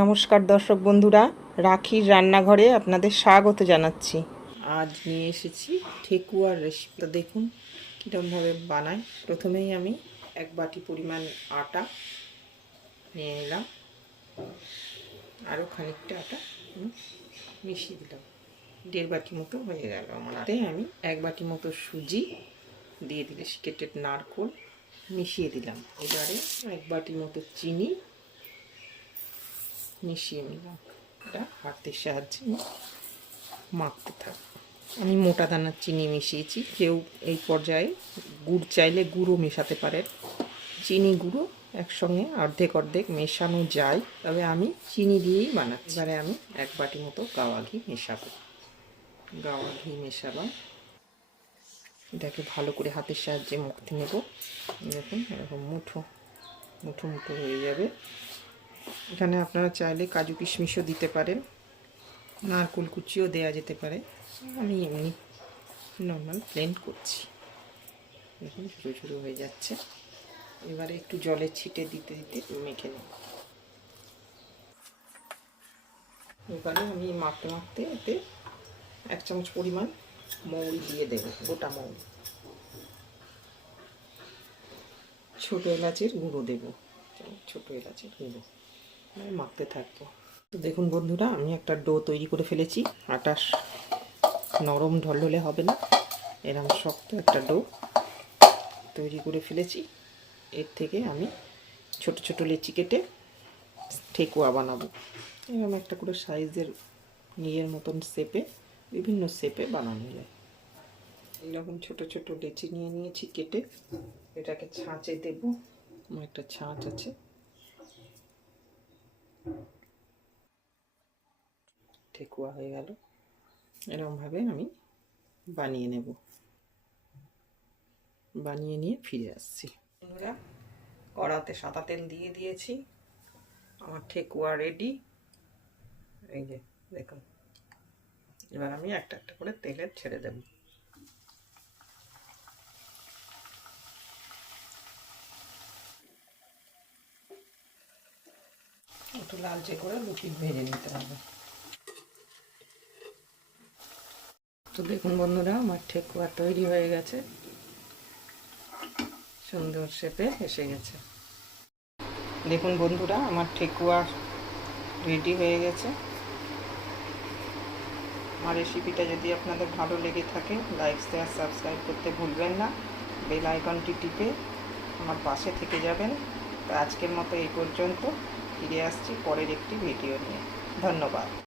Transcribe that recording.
নমস্কার দর্শক বন্ধুরা, রাখির রান্নাঘরে আপনাদের স্বাগত জানাচ্ছি। আজ নিয়ে এসেছি ঠেকুয়ার রেসিপি তো দেখুন কীরকমভাবে বানাই প্রথমেই আমি এক বাটি পরিমাণ আটা নিয়ে নিলাম। আরও খানিকটা আটা মিশিয়ে দিলাম। দেড় বাটি মতো হয়ে গেল আমার আমি এক বাটি মতো সুজি দিয়ে দিলে কেটে নারকোল মিশিয়ে দিলাম। এবারে এক বাটি মতো চিনি মিশিয়ে নিলাম এটা হাতের সাহায্যে মাখতে থাকব আমি মোটা দানার চিনি মিশিয়েছি। কেউ এই পর্যায়ে গুড় চাইলে গুঁড়ো মেশাতে পারে চিনি গুঁড়ো একসঙ্গে অর্ধেক অর্ধেক মেশানো যায়। তবে আমি চিনি দিয়েই বানাচ্ছি। এবারে আমি এক বাটি মতো গাওয়া ঘি মেশাবো। গাওয়া ঘি মেশালাম। এটাকে ভালো করে হাতের সাহায্যে মুখতে নেব। দেখুন, এরকম মুঠো মুঠো মুঠো হয়ে যাবে। এখানে আপনারা চাইলে কাজু কিশমিশও দিতে পারেন। নারকুল কুচিও দেওয়া যেতে পারে। আমি এমনি নর্মাল প্লেন করছি। দেখুন ছোটো ছোটো হয়ে যাচ্ছে। এবারে একটু জলে ছিটে দিতে দিতে মেখে নেব। এবারে আমি মাখতে মাখতে এতে এক চামচ পরিমাণ মৌরি দিয়ে দেবো, গোটা মৌরি। ছোটো এলাচের গুঁড়ো দেবো। ছোটো এলাচের গুঁড়ো। মাখতে থাকব। তো দেখুন বন্ধুরা, আমি একটা ডো তৈরি করে ফেলেছি। আটাশ নরম ঢলঢলে হবে না। এরম শক্ত একটা ডো তৈরি করে ফেলেছি। এর থেকে আমি ছোট ছোট লেচি কেটে ঠেকুয়া বানাবো। এরকম একটা করে সাইজের নিজের মতন শেপে, বিভিন্ন শেপে বানানো যায়। এরকম ছোট ছোট লেচি নিয়ে নিয়েছি কেটে। এটাকে ছাঁচে দেব। আমার একটা ছাঁচ আছে। ঠেকুয়া হয়ে গেল। এরকমভাবে আমি বানিয়ে নেব। বানিয়ে নিয়ে ফিরে আসছি। বন্ধুরা, কড়াতে সাদা তেল দিয়ে দিয়েছি। আমার ঠেকুয়া রেডি এই যে, দেখুন। এবার আমি একটা একটা করে তেলে ছেড়ে দেব। একটু লালচে করে লুচি ভেজে নিতে হবে। তো দেখুন বন্ধুরা, আমার ঠেকুয়া তৈরি হয়ে গেছে। সুন্দর শেপে এসে গেছে। দেখুন বন্ধুরা, আমার ঠেকুয়া রেডি হয়ে গেছে। আমার রেসিপিটা যদি আপনাদের ভালো লেগে থাকে লাইক শেয়ার সাবস্ক্রাইব করতে ভুলবেন না। বেল আইকনটি টিপে আমার পাশে থেকে যাবেন। তো আজকের মতো এই পর্যন্ত ফিরে আসছি পরের একটি ভিডিও নিয়ে। ধন্যবাদ।